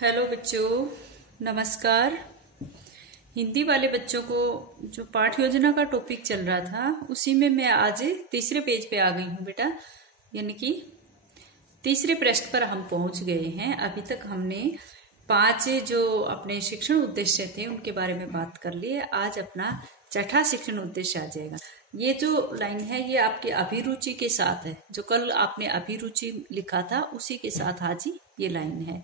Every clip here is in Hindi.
हेलो बच्चों, नमस्कार। हिंदी वाले बच्चों को जो पाठ योजना का टॉपिक चल रहा था उसी में मैं आज तीसरे पेज पे आ गई हूँ बेटा। यानी कि तीसरे पृष्ठ पर हम पहुंच गए हैं। अभी तक हमने 5 जो अपने शिक्षण उद्देश्य थे उनके बारे में बात कर ली है। आज अपना छठा शिक्षण उद्देश्य आ जाएगा। ये जो लाइन है ये आपके अभिरुचि के साथ है। जो कल आपने अभिरुचि लिखा था उसी के साथ आज ही ये लाइन है।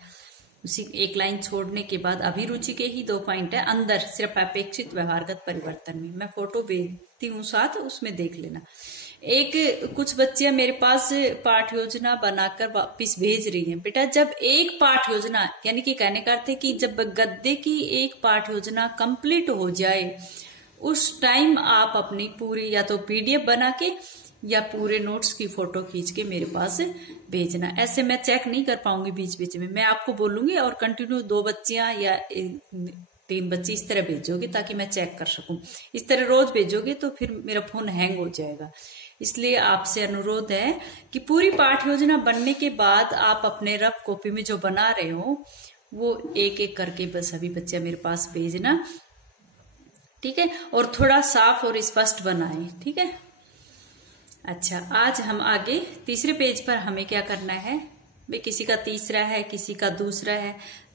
उसी एक लाइन छोड़ने के बाद अभिरुचि के ही 2 पॉइंट है अंदर, सिर्फ अपेक्षित व्यवहारगत परिवर्तन में। मैं फोटो भेजती हूँ साथ, उसमें देख लेना। कुछ बच्चियां मेरे पास पाठ योजना बनाकर वापिस भेज रही हैं। बेटा जब एक पाठ योजना, यानी कि कहने का अर्थ है कि जब गद्य की एक पाठ योजना कंप्लीट हो जाए उस टाइम आप अपनी पूरी या तो पीडीएफ बना के या पूरे नोट्स की फोटो खींच के मेरे पास भेजना। ऐसे मैं चेक नहीं कर पाऊंगी बीच बीच में, मैं आपको बोलूंगी और कंटिन्यू 2 बच्चियां या 3 बच्चे इस तरह भेजोगे ताकि मैं चेक कर सकूं। इस तरह रोज भेजोगे तो फिर मेरा फोन हैंग हो जाएगा। इसलिए आपसे अनुरोध है कि पूरी पाठ योजना बनने के बाद आप अपने रफ कॉपी में जो बना रहे हो वो एक एक करके बस अभी बच्चे मेरे पास भेजना, ठीक है। और थोड़ा साफ और स्पष्ट बनाए, ठीक है। अच्छा, आज हम आगे तीसरे पेज पर हमें क्या करना है भाई, किसी का तीसरा है किसी का दूसरा है,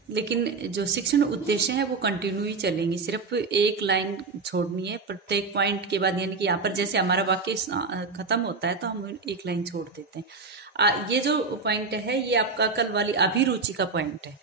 लेकिन जो शिक्षण उद्देश्य है वो कंटिन्यू ही चलेंगे। सिर्फ एक लाइन छोड़नी है प्रत्येक पॉइंट के बाद। यानी कि यहाँ पर जैसे हमारा वाक्य खत्म होता है तो हम एक लाइन छोड़ देते हैं। ये जो पॉइंट है ये आपका कल वाली अभिरुचि का पॉइंट है,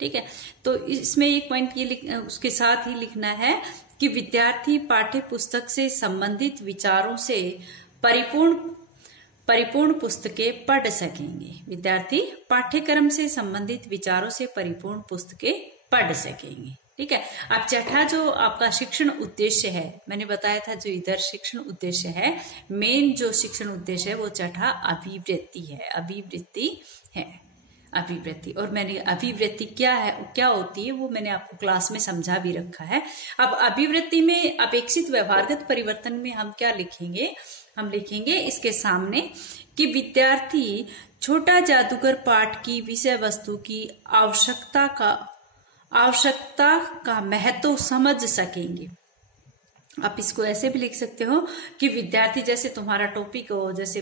ठीक है। तो इसमें एक पॉइंट ये उसके साथ ही लिखना है कि विद्यार्थी पाठ्य पुस्तक से संबंधित विचारों से परिपूर्ण पुस्तकें पढ़ सकेंगे। विद्यार्थी पाठ्यक्रम से संबंधित विचारों से परिपूर्ण पुस्तकें पढ़ सकेंगे, ठीक है। अब छठा जो आपका शिक्षण उद्देश्य है, मैंने बताया था जो इधर शिक्षण उद्देश्य है, मेन जो शिक्षण उद्देश्य है वो छठा अभिवृत्ति है। अभिवृत्ति है, अभिवृत्ति। और मैंने अभिवृत्ति क्या है, क्या होती है वो मैंने आपको क्लास में समझा भी रखा है। अब अभिवृत्ति में अपेक्षित व्यवहारगत परिवर्तन में हम क्या लिखेंगे, हम लिखेंगे इसके सामने कि विद्यार्थी छोटा जादूगर पाठ की विषय वस्तु की आवश्यकता का महत्व समझ सकेंगे। आप इसको ऐसे भी लिख सकते हो कि विद्यार्थी, जैसे तुम्हारा टॉपिक हो, जैसे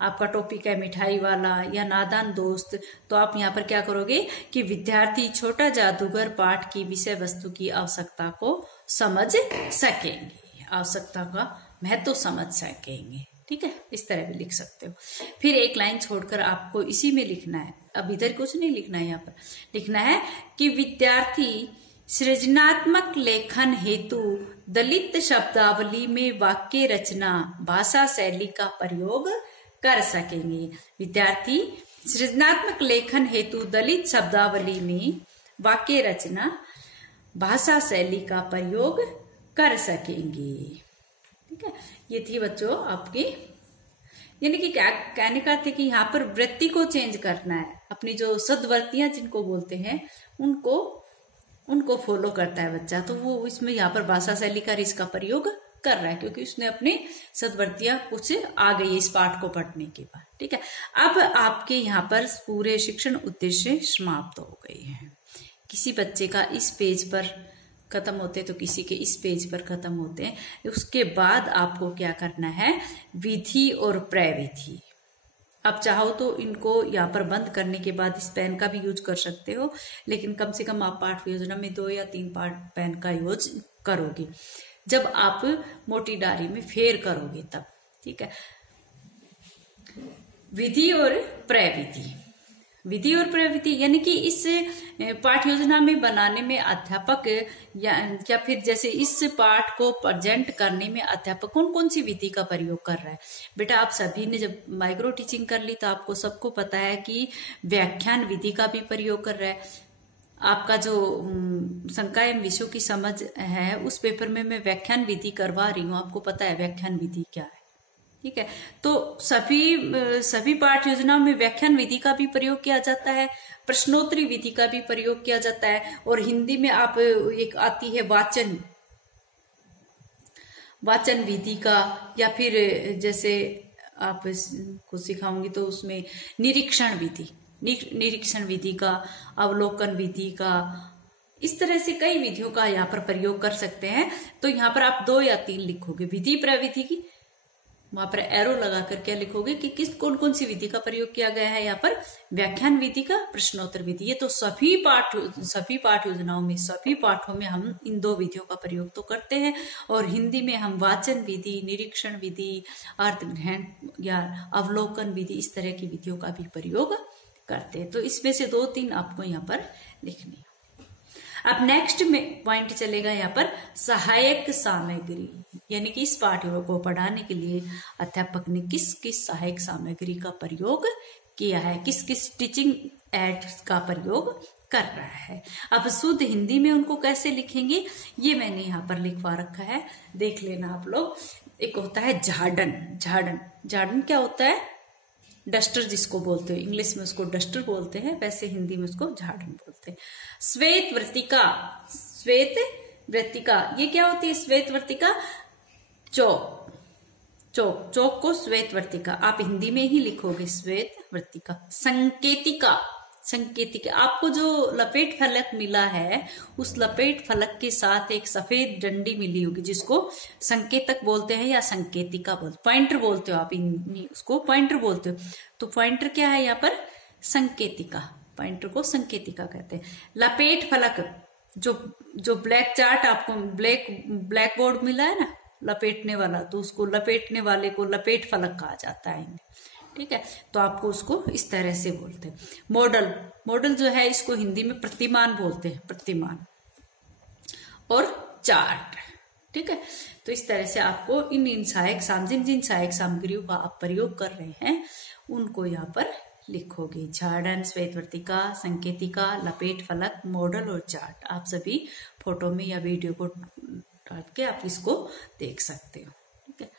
आपका टॉपिक है मिठाई वाला या नादान दोस्त, तो आप यहाँ पर क्या करोगे कि विद्यार्थी छोटा जादूगर पाठ की विषय वस्तु की आवश्यकता को समझ सकेंगे, आवश्यकता का महत्व समझ सकेंगे, ठीक है। इस तरह भी लिख सकते हो। फिर एक लाइन छोड़कर आपको इसी में लिखना है, अब इधर कुछ नहीं लिखना है, यहाँ पर लिखना है कि विद्यार्थी सृजनात्मक लेखन हेतु दलित शब्दावली में वाक्य रचना भाषा शैली का प्रयोग कर सकेंगे। विद्यार्थी सृजनात्मक लेखन हेतु दलित शब्दावली में वाक्य रचना भाषा शैली का प्रयोग कर सकेंगे, ठीक है। ये थी बच्चों आपकी, यानी कि क्या कहने का था कि यहाँ पर वृत्ति को चेंज करना है। अपनी जो सद्वृत्तियां जिनको बोलते हैं उनको फॉलो करता है बच्चा, तो वो इसमें यहाँ पर भाषा शैली का इसका प्रयोग कर रहा है क्योंकि उसने अपने सद्वृत्तियां कुछ आ गई है इस पाठ को पढ़ने के बाद, ठीक है। अब आपके यहाँ पर पूरे शिक्षण उद्देश्य समाप्त हो गए हैं। किसी बच्चे का इस पेज पर खत्म होते तो किसी के इस पेज पर खत्म होते हैं। उसके बाद आपको क्या करना है, विधि और प्रविधि। आप चाहो तो इनको यहाँ पर बंद करने के बाद इस पेन का भी यूज कर सकते हो, लेकिन कम से कम आप पाठ योजना में 2 या 3 पेन का यूज करोगे जब आप मोटी डायरी में फेर करोगे तब, ठीक है। विधि और प्रविधि, विधि और प्रविधि यानी कि इस पाठ योजना में बनाने में अध्यापक या फिर जैसे इस पाठ को प्रेजेंट करने में अध्यापक कौन कौन सी विधि का प्रयोग कर रहा है। बेटा आप सभी ने जब माइक्रो टीचिंग कर ली तो आपको सबको पता है कि व्याख्यान विधि का भी प्रयोग कर रहा है। आपका जो संकाय एवं विषयों की समझ है उस पेपर में मैं व्याख्यान विधि करवा रही हूँ, आपको पता है व्याख्यान विधि क्या है, ठीक है। तो सभी पाठ योजनाओं में व्याख्यान विधि का भी प्रयोग किया जाता है, प्रश्नोत्तरी विधि का भी प्रयोग किया जाता है। और हिंदी में आप एक आती है वाचन विधि का, या फिर जैसे आप को सिखाऊंगी तो उसमें निरीक्षण विधि, निरीक्षण विधि का, अवलोकन विधि का, इस तरह से कई विधियों का यहाँ पर प्रयोग कर सकते हैं। तो यहाँ पर आप 2 या 3 लिखोगे विधि प्रविधि की, वहां पर एरो लगाकर क्या लिखोगे कि किस कौन कौन सी विधि का प्रयोग किया गया है। यहाँ पर व्याख्यान विधि का, प्रश्नोत्तर विधि, ये तो सभी पाठ योजनाओं में, सभी पाठों में हम इन 2 विधियों का प्रयोग तो करते हैं। और हिंदी में हम वाचन विधि, निरीक्षण विधि, अर्थ ग्रहण या अवलोकन विधि, इस तरह की विधियों का भी प्रयोग करते हैं। तो इसमें से 2-3 आपको यहाँ पर लिखनी है। अब नेक्स्ट में पॉइंट चलेगा यहाँ पर सहायक सामग्री, यानी कि इस पाठ को पढ़ाने के लिए अध्यापक ने किस किस सहायक सामग्री का प्रयोग किया है, किस किस टीचिंग एड्स का प्रयोग कर रहा है। अब शुद्ध हिंदी में उनको कैसे लिखेंगे ये मैंने यहाँ पर लिखवा रखा है, देख लेना आप लोग। एक होता है झाड़न, झाड़न क्या होता है, डस्टर जिसको बोलते हो, इंग्लिश में उसको डस्टर बोलते हैं, वैसे हिंदी में उसको झाड़न बोलते हैं। श्वेत वृत्तिका, श्वेत वृत्तिका ये क्या होती है, श्वेत वृत्तिका चौक को श्वेत वृत्तिका आप हिंदी में ही लिखोगे, श्वेत वृत्तिका। संकेतिका, आपको जो लपेट फलक मिला है उस लपेट फलक के साथ एक सफेद डंडी मिली होगी जिसको संकेतक बोलते हैं या संकेतिका बोलते, पॉइंटर बोलते हो आप, उसको पॉइंटर बोलते हो। तो पॉइंटर क्या है यहाँ पर, संकेतिका, पॉइंटर को संकेतिका कहते हैं। लपेट फलक, जो ब्लैक चार्ट आपको ब्लैक बोर्ड मिला है ना लपेटने वाला, तो उसको लपेटने वाले को लपेट फलक कहा जाता है, ठीक है। तो आपको उसको इस तरह से बोलते हैं। मॉडल जो है इसको हिंदी में प्रतिमान बोलते हैं, प्रतिमान। और चार्ट, ठीक है। तो इस तरह से आपको इन सहायक जिन सहायक सामग्रियों का आप प्रयोग कर रहे हैं उनको यहाँ पर लिखोगे। झाड़न, श्वेत वृत्तिका, संकेतिका, लपेट फलक, मॉडल और चार्ट। आप सभी फोटो में या वीडियो को डाल के आप इसको देख सकते हो, ठीक है।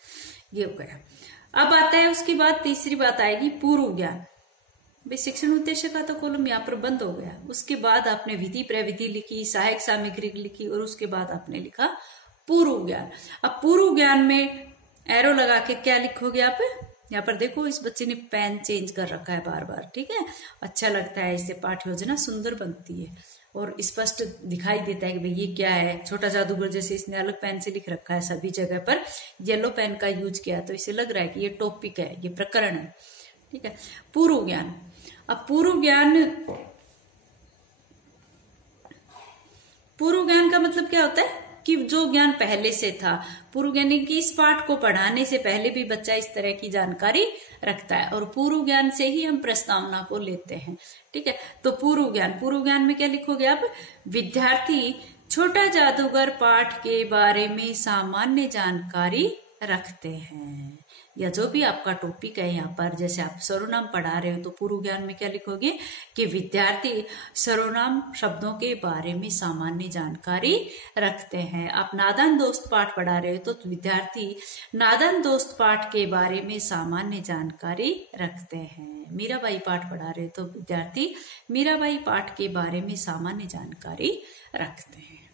ये हो गया। अब आता है उसके बाद तीसरी बात आएगी पूर्व ज्ञान। भाई शिक्षण उद्देश्य का तो कॉलम यहाँ पर बंद हो गया। उसके बाद आपने विधि प्रविधि लिखी, सहायक सामग्री लिखी और उसके बाद आपने लिखा पूर्व ज्ञान। अब पूर्व ज्ञान में एरो लगा के क्या लिखोगे आप, यहाँ पर देखो इस बच्चे ने पेन चेंज कर रखा है बार बार, ठीक है। अच्छा लगता है, इससे पाठ योजना सुंदर बनती है और स्पष्ट दिखाई देता है कि भाई ये क्या है। छोटा जादूगर जैसे इसने अलग पेन से लिख रखा है, सभी जगह पर येलो पेन का यूज किया है, तो इसे लग रहा है कि ये टॉपिक है, ये प्रकरण है, ठीक है। पूर्व ज्ञान, अब पूर्व ज्ञान का मतलब क्या होता है कि जो ज्ञान पहले से था। पूर्व ज्ञान की इस पाठ को पढ़ाने से पहले भी बच्चा इस तरह की जानकारी रखता है और पूर्व ज्ञान से ही हम प्रस्तावना को लेते हैं, ठीक है। तो पूर्व ज्ञान में क्या लिखोगे आप, विद्यार्थी छोटा जादूगर पाठ के बारे में सामान्य जानकारी रखते हैं, या जो भी आपका टॉपिक है यहाँ पर, जैसे आप सर्वनाम पढ़ा रहे हो तो पूर्व ज्ञान में क्या लिखोगे कि विद्यार्थी सर्वनाम शब्दों के बारे में सामान्य जानकारी रखते हैं। आप नादान दोस्त पाठ पढ़ा रहे हो तो विद्यार्थी नादान दोस्त पाठ के बारे में सामान्य जानकारी रखते हैं। मीराबाई पाठ पढ़ा रहे हो तो विद्यार्थी मीराबाई पाठ के बारे में सामान्य जानकारी रखते हैं,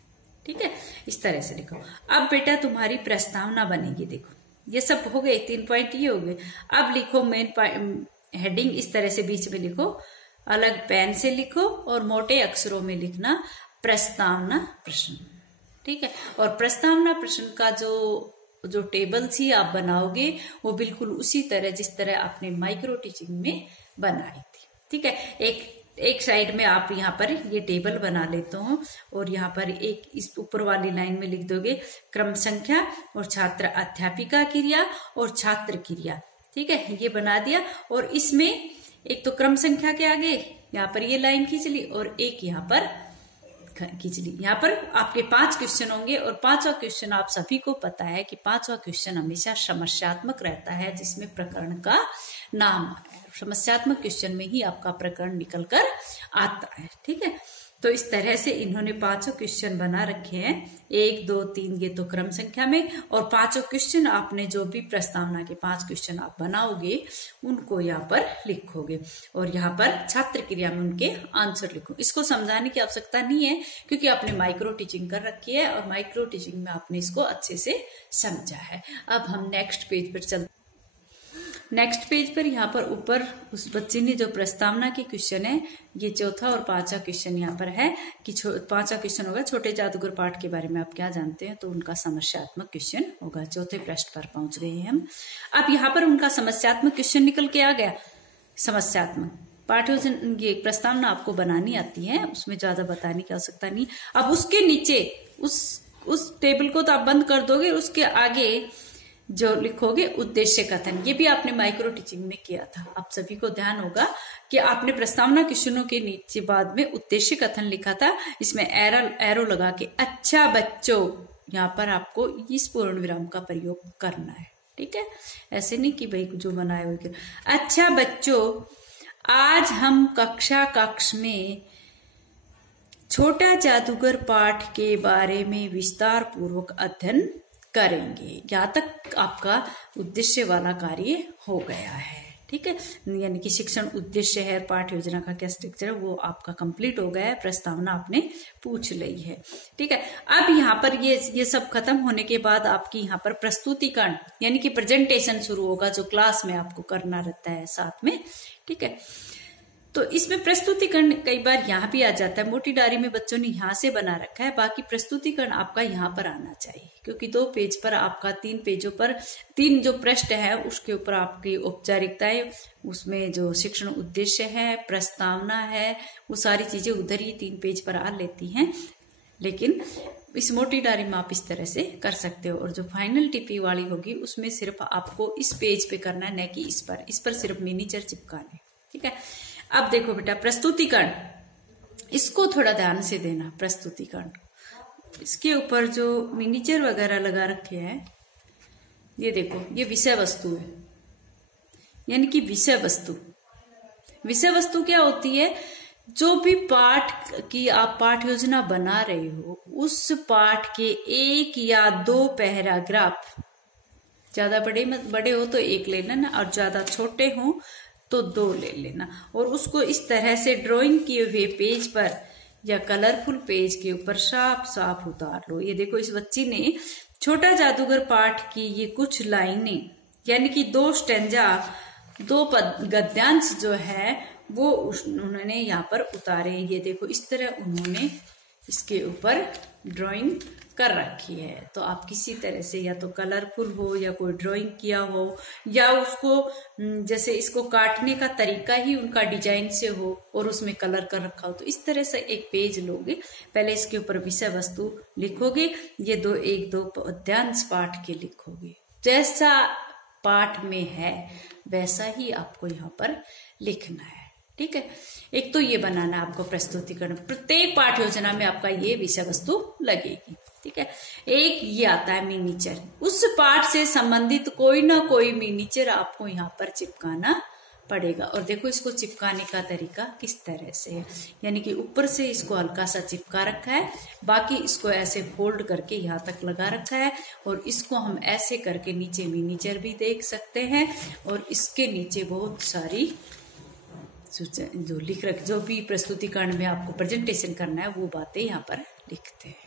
ठीक है। इस तरह से लिखो। अब बेटा तुम्हारी प्रस्तावना बनेगी, देखो ये सब हो गए, 3 पॉइंट ये हो गए। अब लिखो मेन हेडिंग, इस तरह से बीच में लिखो, अलग पेन से लिखो और मोटे अक्षरों में लिखना प्रस्तावना प्रश्न, ठीक है। और प्रस्तावना प्रश्न का जो टेबल्स ही आप बनाओगे वो बिल्कुल उसी तरह जिस तरह आपने माइक्रो टीचिंग में बनाई थी, ठीक है। एक साइड में आप यहाँ पर ये टेबल बना लेते हो और यहाँ पर एक इस ऊपर वाली लाइन में लिख दोगे क्रम संख्या और छात्र अध्यापिका क्रिया और छात्र क्रिया, ठीक है। ये बना दिया और इसमें एक तो क्रम संख्या के आगे यहाँ पर ये लाइन खींच ली और एक यहाँ पर खींच ली। यहाँ पर आपके 5 क्वेश्चन होंगे और 5वां क्वेश्चन आप सभी को पता है कि 5वां क्वेश्चन हमेशा समस्यात्मक रहता है, जिसमें प्रकरण का नाम समस्यात्मक क्वेश्चन में ही आपका प्रकरण निकल कर आता है, ठीक है। तो इस तरह से इन्होंने 5 क्वेश्चन बना रखे हैं, 1 2 3 ये तो क्रम संख्या में, और 5 क्वेश्चन आपने जो भी प्रस्तावना के 5 क्वेश्चन आप बनाओगे उनको यहाँ पर लिखोगे और यहाँ पर छात्र क्रिया में उनके आंसर लिखो। इसको समझाने की आवश्यकता नहीं है क्योंकि आपने माइक्रो टीचिंग कर रखी है और माइक्रो टीचिंग में आपने इसको अच्छे से समझा है। अब हम नेक्स्ट पेज पर चलते। नेक्स्ट पेज पर यहाँ पर ऊपर उस बच्चे ने जो प्रस्तावना की क्वेश्चन है, ये चौथा और पांचवा क्वेश्चन यहाँ पर है कि पांचवा क्वेश्चन होगा छोटे जादूगर पाठ के बारे में आप क्या जानते हैं, तो उनका समस्यात्मक क्वेश्चन होगा। चौथे पृष्ठ पर पहुंच गए हैं हम। अब यहाँ पर उनका समस्यात्मक क्वेश्चन निकल के आ गया। समस्यात्मक पाठ योजना, ये प्रस्तावना आपको बनानी आती है, उसमें ज्यादा बताने की आवश्यकता नहीं। अब उसके नीचे उस टेबल को तो आप बंद कर दोगे, उसके आगे जो लिखोगे उद्देश्य कथन, ये भी आपने माइक्रो टीचिंग में किया था। आप सभी को ध्यान होगा कि आपने प्रस्तावना क्वेश्चनों के नीचे बाद में उद्देश्य कथन लिखा था, इसमें एरो लगा के अच्छा बच्चों, यहाँ पर आपको इस पूर्ण विराम का प्रयोग करना है। ठीक है, ऐसे नहीं कि भाई जो बनाए हुए। अच्छा बच्चों, आज हम कक्ष में छोटा जादूगर पाठ के बारे में विस्तार पूर्वक अध्ययन करेंगे। यहाँ तक आपका उद्देश्य वाला कार्य हो गया है। ठीक है, यानी कि शिक्षण उद्देश्य है, पाठ योजना का क्या स्ट्रक्चर है, वो आपका कंप्लीट हो गया है। प्रस्तावना आपने पूछ ली है। ठीक है, अब यहाँ पर ये सब खत्म होने के बाद आपकी यहाँ पर प्रस्तुतिकरण यानी कि प्रेजेंटेशन शुरू होगा, जो क्लास में आपको करना रहता है साथ में। ठीक है, तो इसमें प्रस्तुतिकरण कई बार यहाँ भी आ जाता है। मोटी डायरी में बच्चों ने यहाँ से बना रखा है, बाकी प्रस्तुतिकरण आपका यहाँ पर आना चाहिए, क्योंकि 2 पेज पर आपका 3 पेजों पर 3 जो पृष्ठ है उसके ऊपर आपकी औपचारिकताएं, उसमें जो शिक्षण उद्देश्य है, प्रस्तावना है, वो सारी चीजें उधर ही 3 पेज पर आ लेती हैं। लेकिन इस मोटी डायरी में आप इस तरह से कर सकते हो, और जो फाइनल टिप्पी वाली होगी उसमें सिर्फ आपको इस पेज पे करना है, न कि इस पर सिर्फ मिनीचर चिपकाने। ठीक है, अब देखो बेटा प्रस्तुतिकरण, इसको थोड़ा ध्यान से देना। प्रस्तुतिकरण, इसके ऊपर जो मिनीचर वगैरह लगा रखे हैं, ये देखो, ये विषय वस्तु है, यानी कि विषय वस्तु क्या होती है? जो भी पाठ की आप पाठ योजना बना रहे हो, उस पाठ के 1 या 2 पैराग्राफ, ज्यादा बड़े हो तो 1 ले लेना, और ज्यादा छोटे हो तो 2 ले लेना, और उसको इस तरह से ड्राइंग किए हुए पेज पर या कलरफुल पेज के ऊपर साफ उतार लो। ये देखो, इस बच्ची ने छोटा जादूगर पाठ की ये कुछ लाइनें, यानी कि 2 स्टेंजा, 2 गद्यांश जो है वो उन्होंने यहाँ पर उतारे। ये देखो, इस तरह उन्होंने इसके ऊपर ड्राइंग कर रखी है। तो आप किसी तरह से या तो कलरफुल हो या कोई ड्राइंग किया हो, या उसको जैसे इसको काटने का तरीका ही उनका डिजाइन से हो और उसमें कलर कर रखा हो, तो इस तरह से एक पेज लोगे। पहले इसके ऊपर विषय वस्तु लिखोगे, ये 1-2 पद्यांश पाठ के लिखोगे, जैसा पाठ में है वैसा ही आपको यहाँ पर लिखना है। ठीक है, एक तो ये बनाना आपको प्रस्तुतिकरण, प्रत्येक पाठ योजना में आपका ये विषय वस्तु लगेगी। ठीक है, एक ये आता है मिनीचर, उस पाठ से संबंधित कोई ना कोई मिनीचर आपको यहाँ पर चिपकाना पड़ेगा। और देखो, इसको चिपकाने का तरीका किस तरह से है, यानी कि ऊपर से इसको हल्का सा चिपका रखा है, बाकी इसको ऐसे फोल्ड करके यहाँ तक लगा रखा है, और इसको हम ऐसे करके नीचे मिनीचर भी देख सकते हैं, और इसके नीचे बहुत सारी जो लिख रख, जो भी प्रस्तुतिकरण में आपको प्रेजेंटेशन करना है वो बातें यहाँ पर लिखते हैं।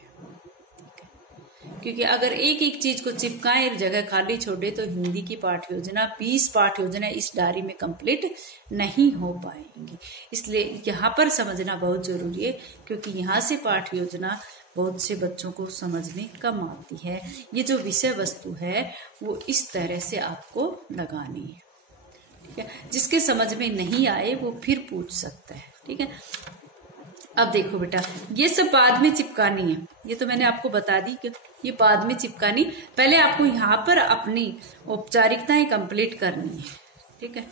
क्योंकि अगर एक चीज को चिपकाएं, जगह खाली छोड़े, तो हिंदी की पाठ योजना 20 पाठ योजना इस डायरी में कंप्लीट नहीं हो पाएंगी। इसलिए यहाँ पर समझना बहुत जरूरी है, क्योंकि यहाँ से पाठ योजना बहुत से बच्चों को समझ में कम आती है। ये जो विषय वस्तु है वो इस तरह से आपको लगानी है। ठीक है, जिसके समझ में नहीं आए वो फिर पूछ सकता है। ठीक है, अब देखो बेटा, ये सब बाद में चिपकानी है, ये तो मैंने आपको बता दी कि ये बाद में चिपकानी, पहले आपको यहाँ पर अपनी औपचारिकताएं कंप्लीट करनी है। ठीक है,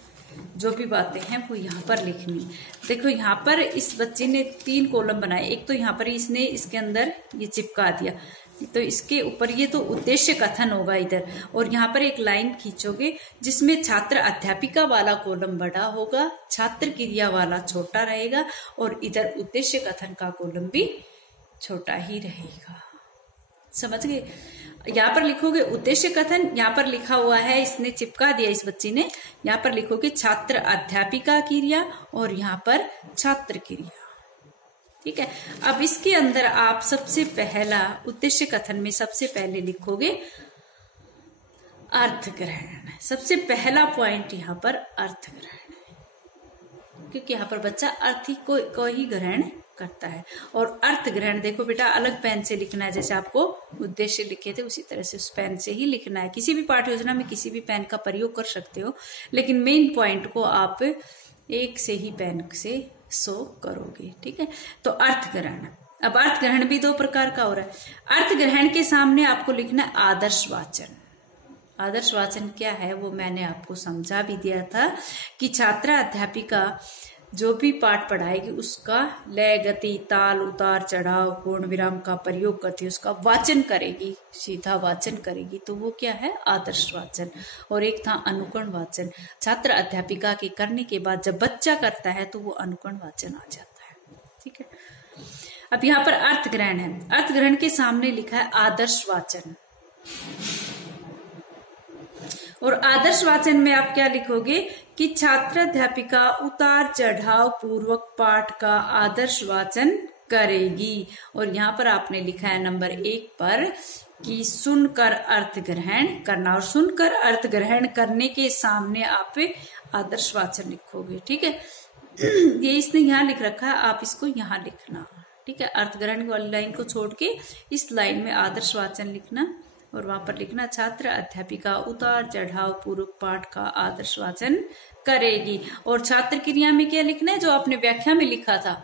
जो भी बातें हैं वो यहाँ पर लिखनी। देखो, यहाँ पर इस बच्चे ने 3 कॉलम बनाए, एक तो यहाँ पर इसने इसके अंदर ये चिपका दिया, तो इसके ऊपर ये तो उद्देश्य कथन होगा इधर, और यहाँ पर एक लाइन खींचोगे जिसमें छात्र अध्यापिका वाला कॉलम बड़ा होगा, छात्र क्रिया वाला छोटा रहेगा, और इधर उद्देश्य कथन का कॉलम भी छोटा ही रहेगा। समझ गए? यहाँ पर लिखोगे उद्देश्य कथन, यहाँ पर लिखा हुआ है, इसने चिपका दिया इस बच्ची ने, यहाँ पर लिखोगे छात्र अध्यापिका क्रिया, और यहाँ पर छात्र क्रिया। ठीक है, अब इसके अंदर आप सबसे पहला उद्देश्य कथन में सबसे पहले लिखोगे अर्थ ग्रहण। सबसे पहला पॉइंट यहाँ पर अर्थ ग्रहण है, क्योंकि यहाँ पर बच्चा अर्थ को ही ग्रहण करता है। और अर्थ ग्रहण देखो बेटा, अलग पेन से लिखना है, जैसे आपको उद्देश्य लिखे थे उसी तरह से उस पेन से ही लिखना है। किसी भी पाठ योजना में किसी भी पेन का प्रयोग कर सकते हो, लेकिन मेन पॉइंट को आप एक से ही पेन से शो करोगे। ठीक है, तो अर्थ ग्रहण। अब अर्थ ग्रहण भी दो प्रकार का हो रहा है। अर्थ ग्रहण के सामने आपको लिखना है आदर्श वाचन। आदर्श वाचन क्या है वो मैंने आपको समझा भी दिया था कि छात्रा अध्यापिका जो भी पाठ पढ़ाएगी उसका लय, गति, ताल, उतार चढ़ाव, पूर्ण विराम का प्रयोग करती है, उसका वाचन करेगी, सीधा वाचन करेगी, तो वो क्या है, आदर्श वाचन। और एक था अनुकरण वाचन। छात्र अध्यापिका के करने के बाद जब बच्चा करता है तो वो अनुकरण वाचन आ जाता है। ठीक है, अब यहाँ पर अर्थ ग्रहण है। अर्थ ग्रहण के सामने लिखा है आदर्श वाचन। और आदर्श वाचन में आप क्या लिखोगे कि छात्र अध्यापिका उतार चढ़ाव पूर्वक पाठ का आदर्श वाचन करेगी। और यहाँ पर आपने लिखा है नंबर 1 पर कि सुनकर अर्थ ग्रहण करना, और सुनकर अर्थ ग्रहण करने के सामने आप आदर्श वाचन लिखोगे। ठीक है, ये इसने यहाँ लिख रखा है, आप इसको यहाँ लिखना। ठीक है, अर्थ ग्रहण वाली लाइन को छोड़ के इस लाइन में आदर्श वाचन लिखना, और वहां पर लिखना छात्र अध्यापिका उतार चढ़ाव पूर्वक पाठ का आदर्श वाचन करेगी। और छात्र क्रिया में क्या लिखना है, जो आपने व्याख्या में लिखा था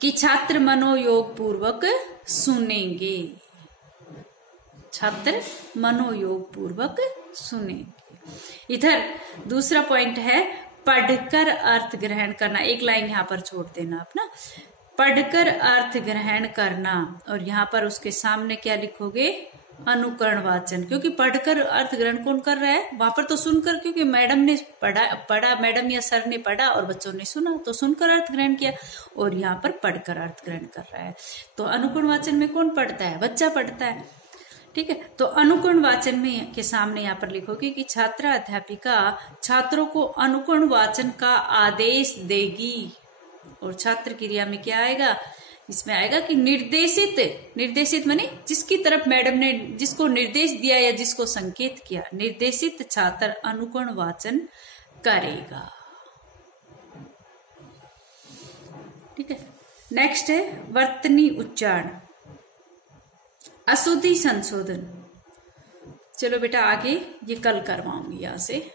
कि छात्र मनोयोग पूर्वक सुनेंगे। छात्र मनोयोग पूर्वक सुनेंगे। इधर दूसरा पॉइंट है पढ़कर अर्थ ग्रहण करना। एक लाइन यहाँ पर छोड़ देना अपना, पढ़कर अर्थ ग्रहण करना। और यहाँ पर उसके सामने क्या लिखोगे, अनुकरण वाचन। क्योंकि पढ़कर अर्थ ग्रहण कौन कर रहा है, वहां पर तो सुनकर, क्योंकि मैडम ने पढ़ा मैडम या सर ने पढ़ा और बच्चों ने सुना, तो सुनकर अर्थ ग्रहण किया। और यहाँ पर पढ़कर अर्थ ग्रहण कर रहा है, तो अनुकरण वाचन में कौन पढ़ता है, बच्चा पढ़ता है। ठीक है, तो अनुकरण वाचन में के सामने यहाँ पर लिखोगे कि छात्रा अध्यापिका छात्रों को अनुकरण वाचन का आदेश देगी। और छात्र क्रिया में क्या आएगा, इसमें आएगा कि निर्देशित माने जिसकी तरफ मैडम ने जिसको निर्देश दिया या जिसको संकेत किया, निर्देशित छात्र अनुकरण वाचन करेगा। ठीक है, नेक्स्ट है वर्तनी उच्चारण, अशुद्धि संशोधन। चलो बेटा आगे ये कल करवाऊंगी यहाँ से।